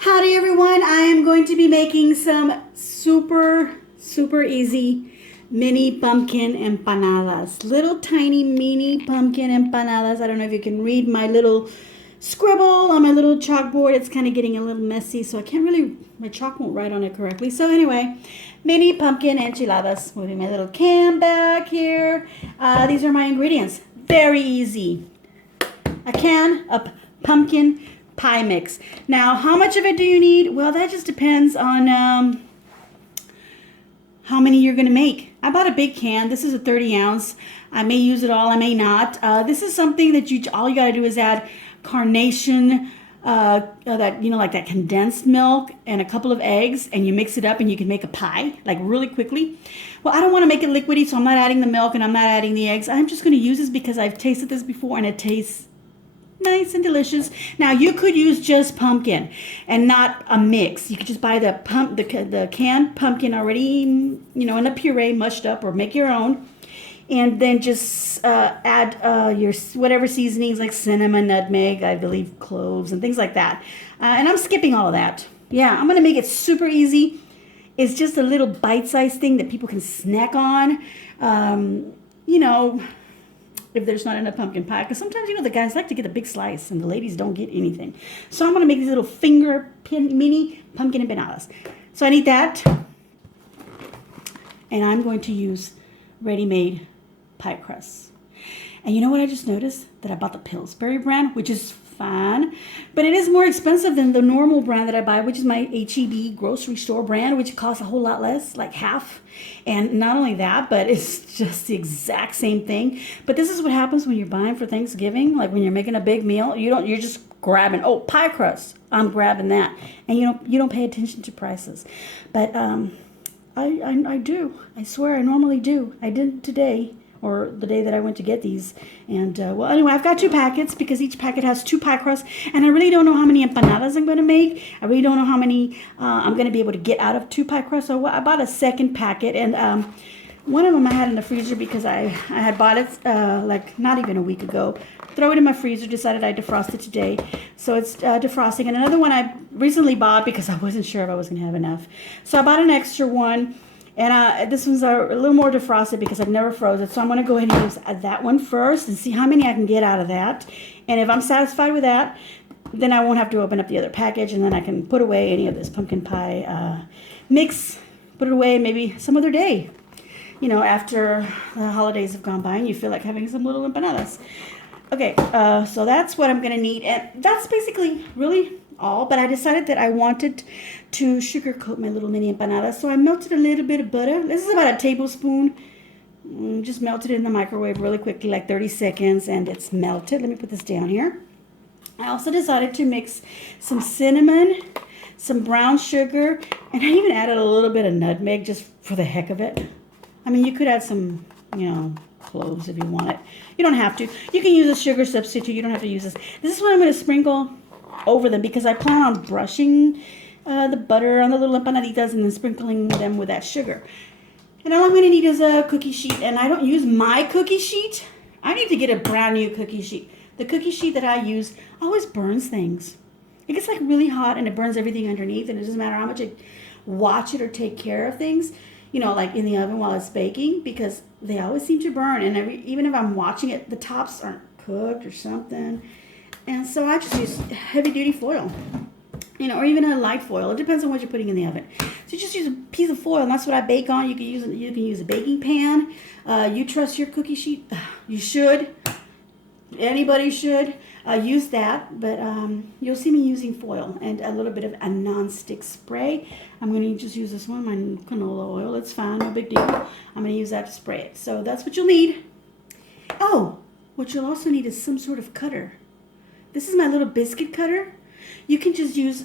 Howdy everyone, I am going to be making some super easy mini pumpkin empanadas. Little tiny mini pumpkin empanadas. I don't know if you can read my little scribble on my little chalkboard. It's kind of getting a little messy, so I can't really, my chalk won't write on it correctly. So anyway, mini pumpkin enchiladas. Moving my little can back here. These are my ingredients. Very easy. A can of pumpkin pie mix. Now, how much of it do you need? Well, that just depends on how many you're going to make. I bought a big can. This is a 30 ounce. I may use it all. I may not. This is something that all you got to do is add carnation, like that condensed milk and a couple of eggs, and you mix it up and you can make a pie like really quickly. Well, I don't want to make it liquidy, so I'm not adding the milk and I'm not adding the eggs. I'm just going to use this because I've tasted this before and it tastes nice and delicious. Now you could use just pumpkin and not a mix. You could just buy the canned pumpkin already, in a puree, mushed up, or make your own, and then just add your whatever seasonings like cinnamon, nutmeg, I believe cloves, and things like that. And I'm skipping all of that. Yeah, I'm gonna make it super easy. It's just a little bite-sized thing that people can snack on. If there's not enough pumpkin pie, because sometimes the guys like to get a big slice and the ladies don't get anything. So I'm going to make these little mini pumpkin empanadas. So I need that, and I'm going to use ready-made pie crusts. And you know what I just noticed? That I bought the Pillsbury brand, which is fine, but it is more expensive than the normal brand that I buy, which is my H-E-B grocery store brand, which costs a whole lot less, like half. And not only that, but it's just the exact same thing. But this is what happens when you're buying for Thanksgiving, like when you're making a big meal. You're just grabbing, oh, pie crust, I'm grabbing that, and you don't pay attention to prices. But I do. I swear I normally do. I didn't today, or the day that I went to get these. And well, anyway, I've got 2 packets because each packet has 2 pie crusts, and I really don't know how many empanadas I'm going to make. I really don't know how many I'm going to be able to get out of 2 pie crusts. So I bought a second packet, and one of them I had in the freezer because I had bought it like not even a week ago. Throw it in my freezer, decided I'd defrost it today. So it's defrosting. And another one I recently bought because I wasn't sure if I was going to have enough. So I bought an extra one. And this one's a little more defrosted because I've never froze it. So I'm going to go ahead and use that one first and see how many I can get out of that. And if I'm satisfied with that, then I won't have to open up the other package. And then I can put away any of this pumpkin pie mix, put it away maybe some other day. After the holidays have gone by and you feel like having some little empanadas. Okay, so that's what I'm going to need. And that's basically really all, but I decided that I wanted to sugarcoat my little mini empanadas, so I melted a little bit of butter. This is about a tablespoon. Just melted it in the microwave really quickly, like 30 seconds, and it's melted. Let me put this down here. I also decided to mix some cinnamon, some brown sugar, and I even added a little bit of nutmeg just for the heck of it. I mean, you could add some, cloves if you want it. You don't have to. You can use a sugar substitute. You don't have to use this. This is what I'm going to sprinkle over them because I plan on brushing the butter on the little empanaditas and then sprinkling them with that sugar. And all I'm going to need is a cookie sheet, and I don't use my cookie sheet. I need to get a brand new cookie sheet. The cookie sheet that I use always burns things. It gets like really hot and it burns everything underneath, and it doesn't matter how much I watch it or take care of things, like in the oven while it's baking, because they always seem to burn. And even if I'm watching it, the tops aren't cooked or something. And so I just use heavy duty foil, or even a light foil. It depends on what you're putting in the oven. So you just use a piece of foil, and that's what I bake on. You can use a baking pan. You trust your cookie sheet? You should. Anybody should use that. But you'll see me using foil and a little bit of a non-stick spray. I'm going to just use this one, my canola oil. It's fine, no big deal. I'm going to use that to spray it. So that's what you'll need. Oh, what you'll also need is some sort of cutter. This is my little biscuit cutter. You can use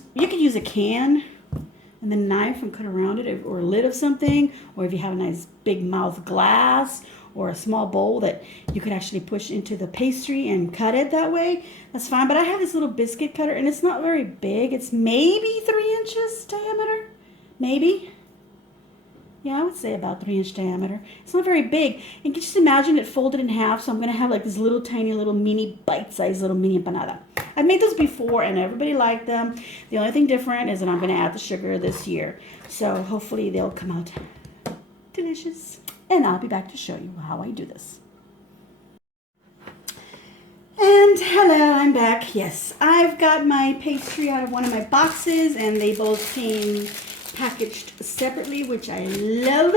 a can and then a knife and cut around it, or a lid of something, or if you have a nice big mouth glass or a small bowl that you could actually push into the pastry and cut it that way, that's fine. But I have this little biscuit cutter, and it's not very big. It's maybe 3 inches diameter, maybe. Yeah, I would say about 3-inch diameter. It's not very big. And just imagine it folded in half. So I'm going to have like this little tiny little mini bite-sized little mini empanada. I've made those before and everybody liked them. The only thing different is that I'm going to add the sugar this year. So hopefully they'll come out delicious. And I'll be back to show you how I do this. And hello, I'm back. Yes, I've got my pastry out of one of my boxes and they both came packaged separately, which I love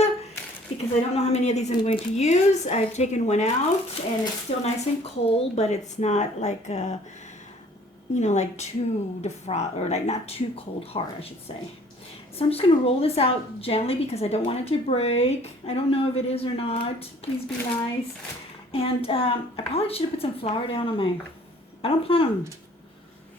because I don't know how many of these I'm going to use. I've taken one out and it's still nice and cold, but it's not like like too defrost or like not too cold hard, I should say. So I'm just going to roll this out gently because I don't want it to break. I don't know if it is or not. Please be nice. And I probably should have put some flour down on my, I don't plan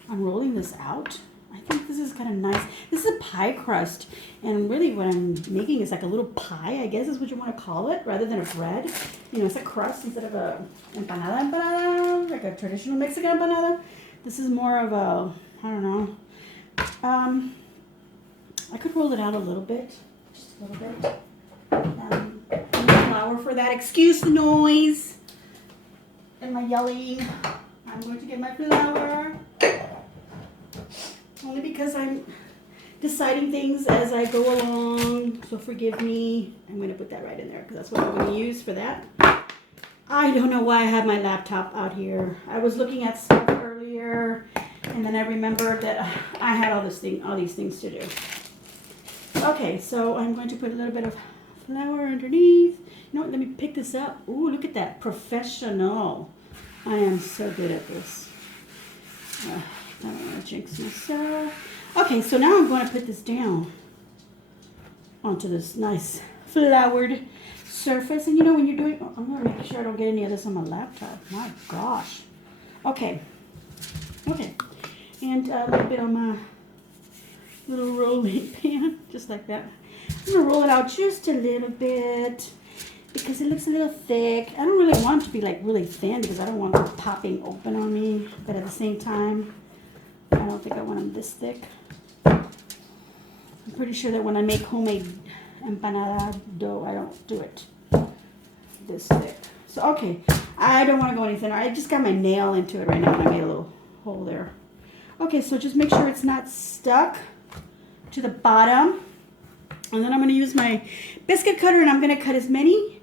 on rolling this out. I think this is kind of nice. This is a pie crust. And really what I'm making is like a little pie, I guess is what you want to call it, rather than a bread. It's a crust instead of a empanada, like a traditional Mexican empanada. This is more of a, I don't know. I could roll it out a little bit, just a little bit. Flour for that. Excuse the noise and my yelling. I'm going to get my flour. Only because I'm deciding things as I go along, so forgive me. I'm going to put that right in there because that's what I'm going to use for that. I don't know why I have my laptop out here. I was looking at stuff earlier, and then I remembered that I had all these things to do. Okay, so I'm going to put a little bit of flour underneath. You know what? Let me pick this up. Ooh, look at that. Professional. I am so good at this. I don't want to jinx myself. Okay, so now I'm going to put this down onto this nice floured surface. And when you're doing, I'm going to make sure I don't get any of this on my laptop. My gosh. Okay. And a little bit on my little rolling pan, just like that. I'm going to roll it out just a little bit because it looks a little thick. I don't really want it to be like really thin because I don't want it popping open on me. But at the same time, I don't think I want them this thick. I'm pretty sure that when I make homemade empanada dough, I don't do it this thick. So, okay, I don't want to go any thinner. I just got my nail into it right now and I made a little hole there. Okay, so just make sure it's not stuck to the bottom. And then I'm going to use my biscuit cutter and I'm going to cut as many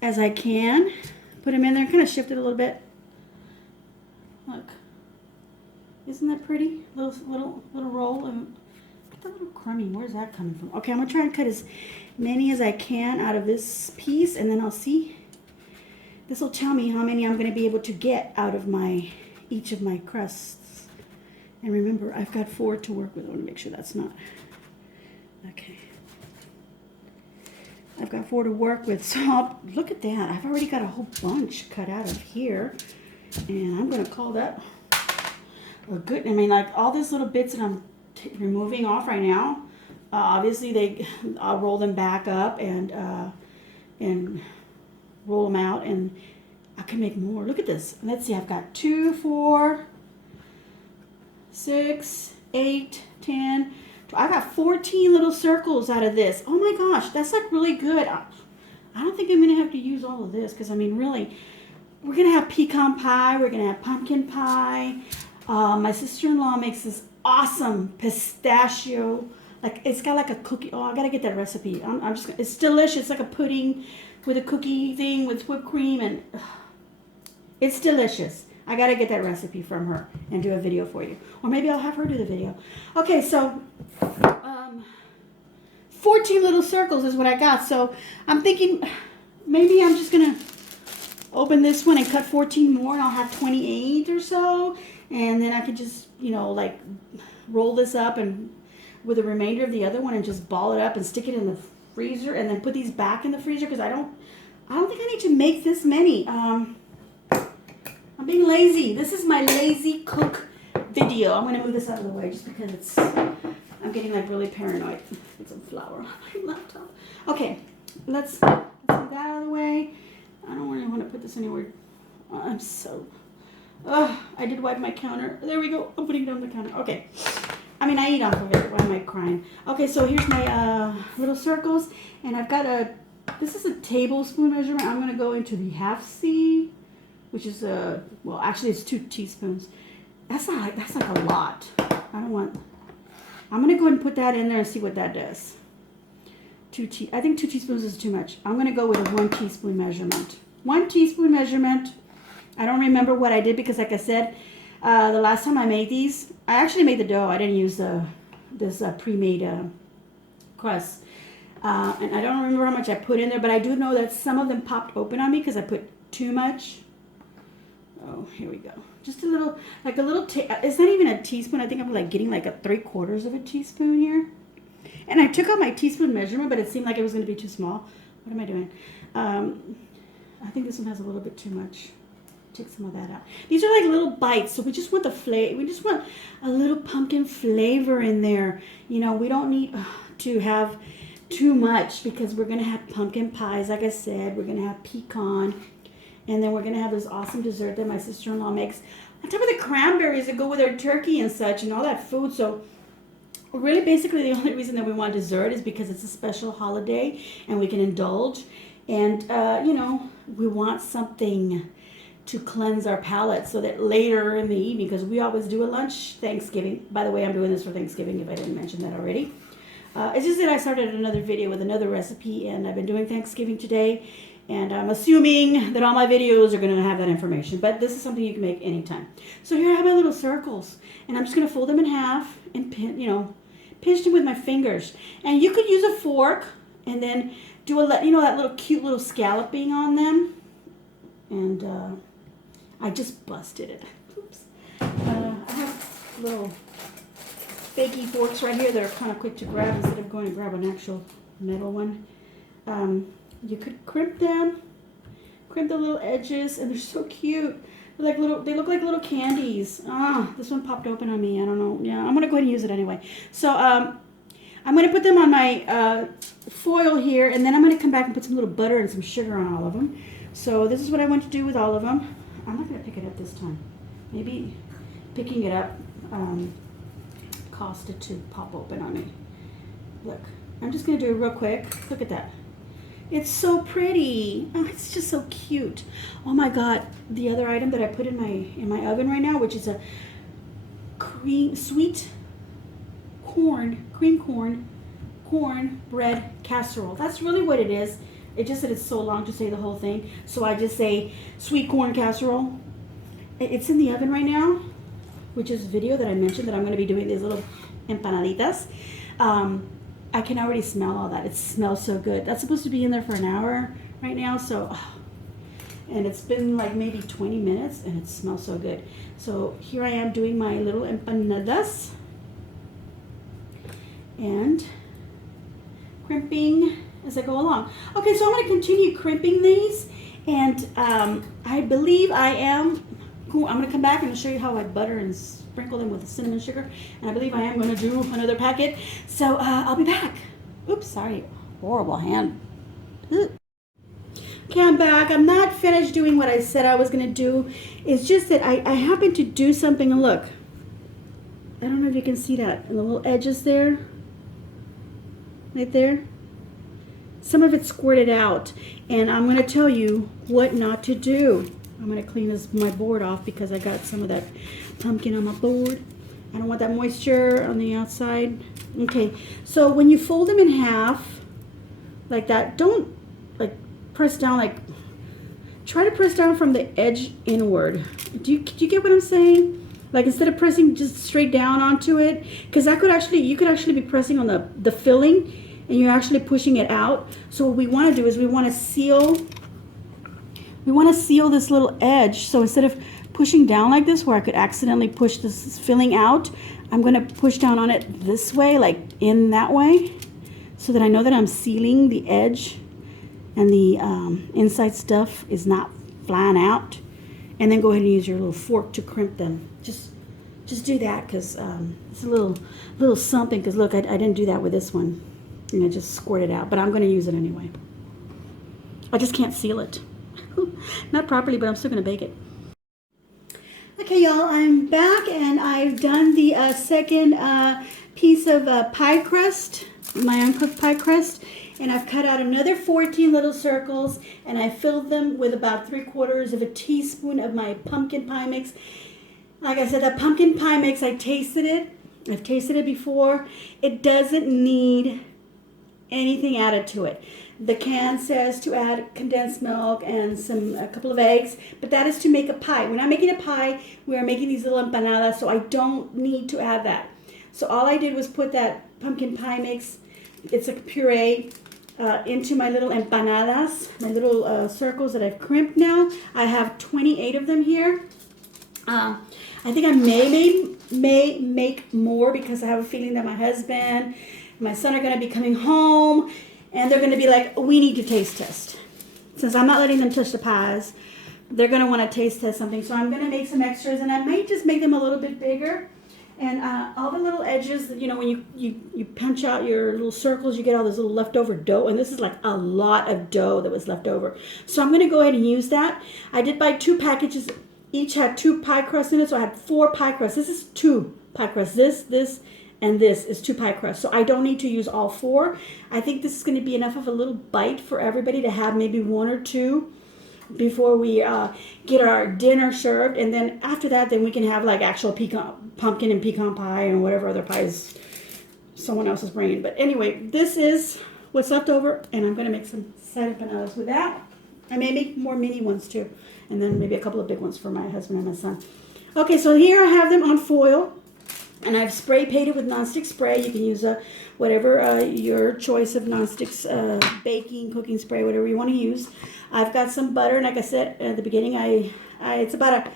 as I can. Put them in there, kind of shift it a little bit. Look. Isn't that pretty? Little roll. Get that little crummy. Where's that coming from? Okay, I'm going to try and cut as many as I can out of this piece and then I'll see. This will tell me how many I'm going to be able to get out of each of my crusts. And remember, I've got 4 to work with. I want to make sure that's not. Okay. I've got 4 to work with. So look at that. I've already got a whole bunch cut out of here. And I'm going to call that a good, like all these little bits that I'm removing off right now, obviously I'll roll them back up and roll them out and I can make more. Look at this. Let's see. I've got 2, 4, 6, 8, 10. I got 14 little circles out of this. Oh my gosh, that's like really good. I don't think I'm going to have to use all of this because really, we're going to have pecan pie. We're going to have pumpkin pie. My sister-in-law makes this awesome pistachio. Like it's got like a cookie. Oh, I got to get that recipe. It's delicious. It's like a pudding with a cookie thing with whipped cream and it's delicious. I got to get that recipe from her and do a video for you. Or maybe I'll have her do the video. Okay, so 14 little circles is what I got. So I'm thinking maybe I'm just going to open this one and cut 14 more and I'll have 28 or so. And then I could just, like roll this up and with the remainder of the other one and just ball it up and stick it in the freezer and then put these back in the freezer because I don't think I need to make this many. I'm being lazy. This is my lazy cook video. I'm going to move this out of the way just because I'm getting like really paranoid. Put some flour on my laptop. Okay, let's move that out of the way. I don't really want to put this anywhere. I'm so... I did wipe my counter. There we go. I'm putting it on the counter. Okay. I eat off of it. Why am I crying? Okay, so here's my little circles. And I've got this is a tablespoon measurement. I'm going to go into the half C, which is, well, actually it's 2 teaspoons. That's like a lot. I don't want, I'm going to go ahead and put that in there and see what that does. I think 2 teaspoons is too much. I'm going to go with a 1 teaspoon measurement. 1 teaspoon measurement. I don't remember what I did because, like I said, the last time I made these, I actually made the dough. I didn't use this pre-made crust. And I don't remember how much I put in there, but I do know that some of them popped open on me because I put too much. Oh, here we go. Just a little, like a little, it's not even a teaspoon. I think I'm like getting like a 3/4 of a teaspoon here. And I took out my teaspoon measurement, but it seemed like it was going to be too small. What am I doing? I think this one has a little bit too much. Take some of that out. These are like little bites, so we just want the flavor. We just want a little pumpkin flavor in there. You know, we don't need to have too much because we're going to have pumpkin pies, like I said. We're going to have pecan. And then we're going to have this awesome dessert that my sister-in-law makes on top of the cranberries that go with our turkey and such and all that food. So really, basically, the only reason that we want dessert is because it's a special holiday and we can indulge. And, you know, we want something to cleanse our palate so that later in the evening, because we always do a lunch Thanksgiving. By the way, I'm doing this for Thanksgiving if I didn't mention that already. It's just that I started another video with another recipe, and I've been doing Thanksgiving today. And I'm assuming that all my videos are going to have that information. But this is something you can make anytime. So here I have my little circles. And I'm just going to fold them in half and pinch them with my fingers. And you could use a fork and then do that little cute little scalloping on them. And I just busted it. Oops. I have little fakey forks right here that are kind of quick to grab instead of going to grab an actual metal one. You could crimp them, crimp the little edges, and they're so cute. They're like they look like little candies. This one popped open on me. I don't know. Yeah, I'm gonna go ahead and use it anyway. So I'm gonna put them on my foil here, and then I'm gonna come back and put some little butter and some sugar on all of them. So this is what I want to do with all of them. I'm not gonna pick it up this time. Maybe picking it up caused it to pop open on me. Look, I'm just gonna do it real quick. Look at that. It's so pretty. Oh, it's just so cute. Oh my God! The other item that I put in my oven right now, which is a sweet cream corn bread casserole. That's really what it is. It's just that it's so long to say the whole thing, so I just say sweet corn casserole. It's in the oven right now, which is a video that I mentioned that I'm going to be doing these little empanaditas. I can already smell all that. It smells so good. That's supposed to be in there for an hour right now. So, and it's been like maybe 20 minutes and it smells so good. So here I am doing my little empanadas and crimping as I go along. Okay, so I'm going to continue crimping these, and I believe I'm going to come back and show you how I butter and sprinkle them with cinnamon sugar, and I believe I am going to do another packet. So I'll be back. Oops, sorry, horrible hand. Ooh. Okay, I'm back. I'm not finished doing what I said I was going to do. It's just that I happened to do something, and look, I don't know if you can see that, and the little edges there, right there. Some of it squirted out, and I'm going to tell you what not to do. I'm going to clean my board off because I got some of that pumpkin on my board. I don't want that moisture on the outside. Okay, so when you fold them in half like that, don't like press down, try to press down from the edge inward. Do you get what I'm saying? Like, instead of pressing just straight down onto it, because you could actually be pressing on the filling and you're actually pushing it out. So what we want to do is we want to seal this little edge. So instead of pushing down like this, where I could accidentally push this filling out, I'm going to push down on it this way, like in that way, so that I know that I'm sealing the edge and the inside stuff is not flying out. And then go ahead and use your little fork to crimp them. Just do that, because it's a little something. Because look, I didn't do that with this one, and I just squirted out. But I'm going to use it anyway. I just can't seal it. Not properly, but I'm still going to bake it. Okay, y'all, I'm back, and I've done the second piece of pie crust, my uncooked pie crust, and I've cut out another 14 little circles, and I filled them with about 3/4 of a teaspoon of my pumpkin pie mix. Like I said, that pumpkin pie mix, I tasted it. I've tasted it before. It doesn't need anything added to it. The can says to add condensed milk and a couple of eggs, but that is to make a pie. We're not making a pie. We are making these little empanadas, so I don't need to add that. So all I did was put that pumpkin pie mix, it's a puree, into my little empanadas, my little circles that I've crimped now. I have 28 of them here. I think I may make more because I have a feeling that my husband and my son are going to be coming home and they're going to be like, we need to taste test. Since I'm not letting them touch the pies, they're going to want to taste test something. So I'm going to make some extras and I might just make them a little bit bigger. And all the little edges, you know, when you punch out your little circles, you get all this little leftover dough. And this is like a lot of dough that was left over. So I'm going to go ahead and use that. I did buy 2 packages. Each had 2 pie crusts in it. So I had 4 pie crusts. This is 2 pie crusts. This, and this is 2 pie crusts. So I don't need to use all 4. I think this is going to be enough of a little bite for everybody to have maybe 1 or 2 before we get our dinner served, and then after that, then we can have like actual pumpkin and pecan pie and whatever other pies someone else is bringing. But anyway, this is what's left over, and I'm going to make some side empanadas with that. I may make more mini ones too, and then maybe a couple of big ones for my husband and my son. Okay, so here I have them on foil, and I've spray painted with nonstick spray. You can use whatever your choice of nonstick baking, cooking spray, whatever you want to use. I've got some butter, and like I said at the beginning, it's about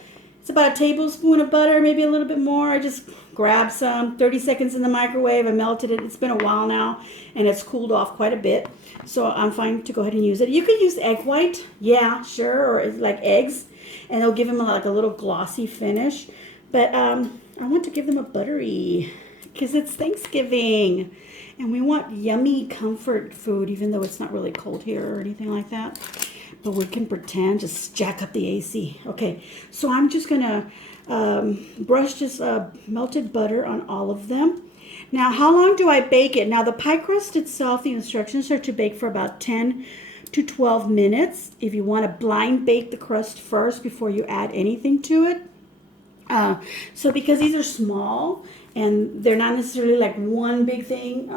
a tablespoon of butter, maybe a little bit more. I just grabbed some, 30 seconds in the microwave. I melted it. It's been a while now, and it's cooled off quite a bit. So I'm fine to go ahead and use it. You could use egg white, yeah, sure, or like eggs, and it'll give them like a little glossy finish. But I want to give them a buttery, because it's Thanksgiving, and we want yummy comfort food, even though it's not really cold here or anything like that. But we can pretend, just jack up the AC. Okay, so I'm just going to brush this melted butter on all of them. Now, how long do I bake it? Now, the pie crust itself, the instructions are to bake for about 10 to 12 minutes. If you want to blind bake the crust first before you add anything to it. So because these are small and they're not necessarily like one big thing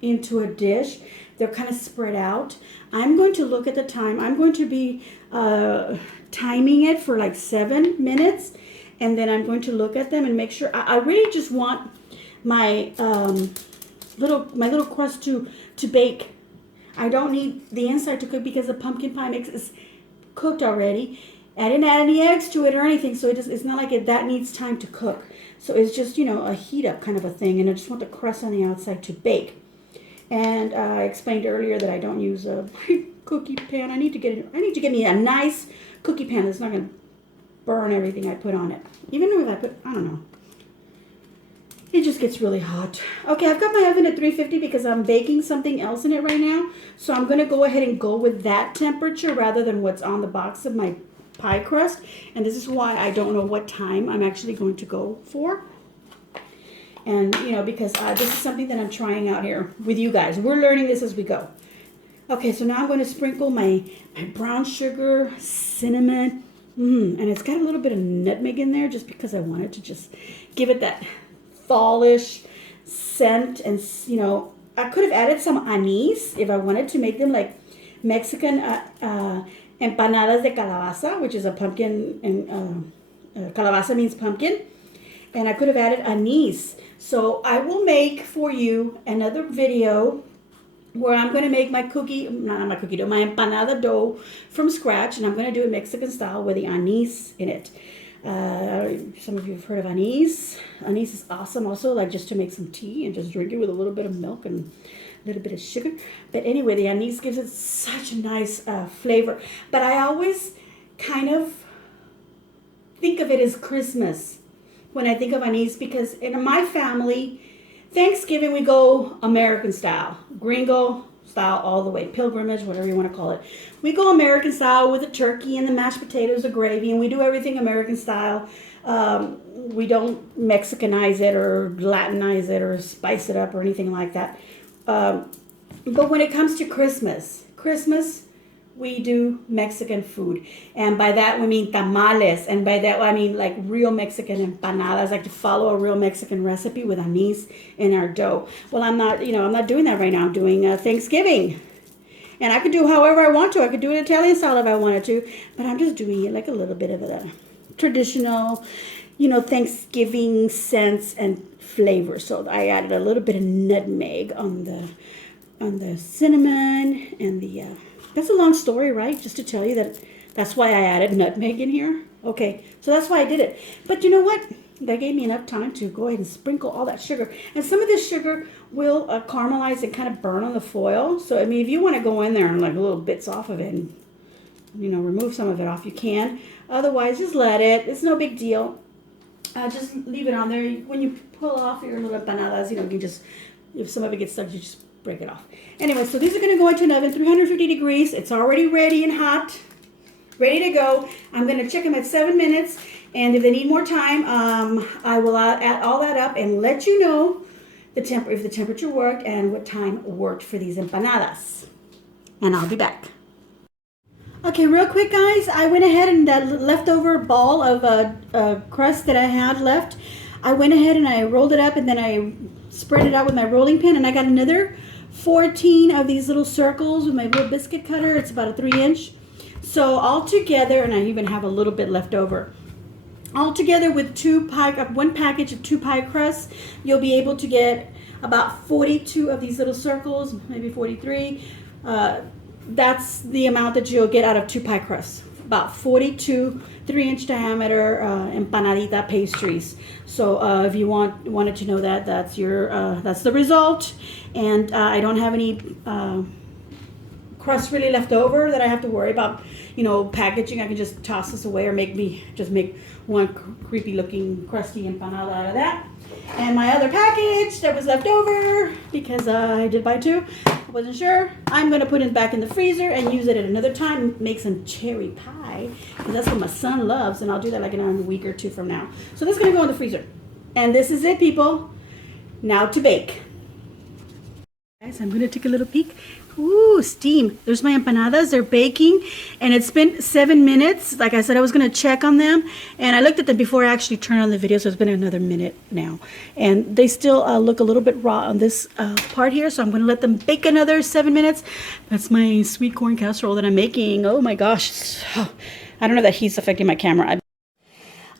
into a dish, they're kind of spread out. I'm going to look at the time. I'm going to be timing it for like 7 minutes, and then I'm going to look at them and make sure. I really just want my little crust to bake. I don't need the inside to cook because the pumpkin pie mix is cooked already. I didn't add any eggs to it or anything, so it's not like that needs time to cook. So it's just, a heat up kind of a thing, and I just want the crust on the outside to bake. And I explained earlier that I don't use a cookie pan. I need to get me a nice cookie pan that's not going to burn everything I put on it. Even if I don't know. It just gets really hot. Okay, I've got my oven at 350 because I'm baking something else in it right now. So I'm going to go ahead and go with that temperature rather than what's on the box of my pie crust. And this is why I don't know what time I'm actually going to go for. And, because this is something that I'm trying out here with you guys. We're learning this as we go. Okay, so now I'm going to sprinkle my brown sugar, cinnamon, and it's got a little bit of nutmeg in there just because I wanted to just give it that fallish scent. And, I could have added some anise if I wanted to make them like Mexican empanadas de calabaza, which is a pumpkin, and calabaza means pumpkin. And I could have added anise. So I will make for you another video where I'm going to make my my empanada dough from scratch. And I'm going to do it Mexican style with the anise in it. Some of you have heard of anise. Anise is awesome also, like just to make some tea and just drink it with a little bit of milk and a little bit of sugar. But anyway, the anise gives it such a nice flavor. But I always kind of think of it as Christmas when I think of anise, because in my family, Thanksgiving we go American style, gringo style all the way, pilgrimage, whatever you want to call it. We go American style with the turkey and the mashed potatoes, the gravy, and we do everything American style. We don't Mexicanize it or Latinize it or spice it up or anything like that. But when it comes to Christmas, we do Mexican food. And by that we mean tamales. And by that I mean like real Mexican empanadas, like to follow a real Mexican recipe with anise in our dough. Well, I'm not doing that right now. I'm doing Thanksgiving. And I could do however I want to. I could do it Italian style if I wanted to. But I'm just doing it like a little bit of a traditional, Thanksgiving sense and flavor. So I added a little bit of nutmeg on the cinnamon and the that's a long story, right? Just to tell you that's why I added nutmeg in here. Okay, so that's why I did it. But you know what? That gave me enough time to go ahead and sprinkle all that sugar. And some of this sugar will caramelize and kind of burn on the foil. So, I mean, if you want to go in there and like little bits off of it and, remove some of it off, you can. Otherwise, just let it. It's no big deal. Just leave it on there. When you pull off your little empanadas, you can just, if some of it gets stuck, you just break it off. Anyway, so these are going to go into an oven, 350 degrees. It's already ready and hot, ready to go. I'm going to check them at 7 minutes, and if they need more time, I will add all that up and let you know if the temperature worked and what time worked for these empanadas. And I'll be back. Okay, real quick, guys, I went ahead and that leftover ball of crust that I had left, I went ahead and I rolled it up and then I spread it out with my rolling pin, and I got another 14 of these little circles with my little biscuit cutter. It's about a 3-inch. So all together, and I even have a little bit left over. All together with one package of 2 pie crusts, you'll be able to get about 42 of these little circles, maybe 43. That's the amount that you'll get out of 2 pie crusts. About 42 3-inch diameter empanadita pastries. So if you wanted to know that's the result. And I don't have any crust really left over that I have to worry about, packaging. I can just toss this away or make one creepy looking crusty empanada out of that. And my other package that was left over, because I did buy 2, I wasn't sure, I'm going to put it back in the freezer and use it at another time, make some cherry pie, because that's what my son loves, and I'll do that like in a week or 2 from now. So this is going to go in the freezer. And this is it, people. Now to bake. Guys, I'm going to take a little peek. Ooh, steam. There's my empanadas. They're baking, and it's been 7 minutes. Like I said, I was going to check on them, and I looked at them before I actually turned on the video, so it's been another minute now. And they still look a little bit raw on this part here, so I'm going to let them bake another 7 minutes. That's my sweet corn casserole that I'm making. Oh my gosh. I don't know if that heat's affecting my camera.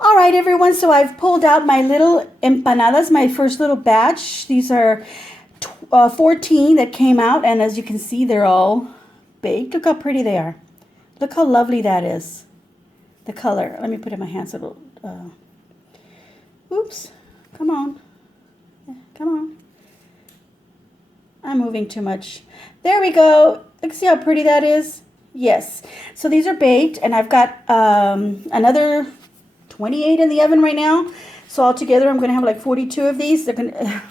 All right, everyone, so I've pulled out my little empanadas, my first little batch. These are 14 that came out, and as you can see, they're all baked. Look how pretty they are. Look how lovely that is. The color. Let me put it in my hands a little. Oops. Come on. Come on. I'm moving too much. There we go. Look, see how pretty that is? Yes. So these are baked, and I've got another 28 in the oven right now. So altogether, I'm going to have like 42 of these. They're going to...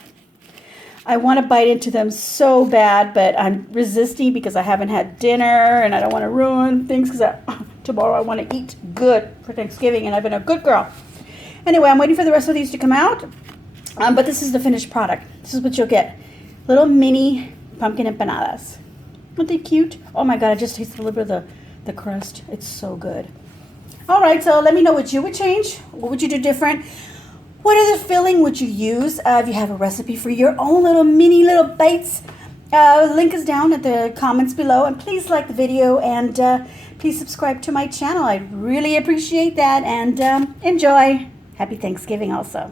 I want to bite into them so bad, but I'm resisting because I haven't had dinner and I don't want to ruin things because tomorrow I want to eat good for Thanksgiving, and I've been a good girl. Anyway, I'm waiting for the rest of these to come out, but this is the finished product. This is what you'll get. Little mini pumpkin empanadas. Aren't they cute? Oh my God, I just tasted a little bit of the crust. It's so good. All right, so let me know what you would change. What would you do different? What other filling would you use if you have a recipe for your own mini little bites? The link is down at the comments below. And please like the video and please subscribe to my channel. I'd really appreciate that. And enjoy. Happy Thanksgiving also.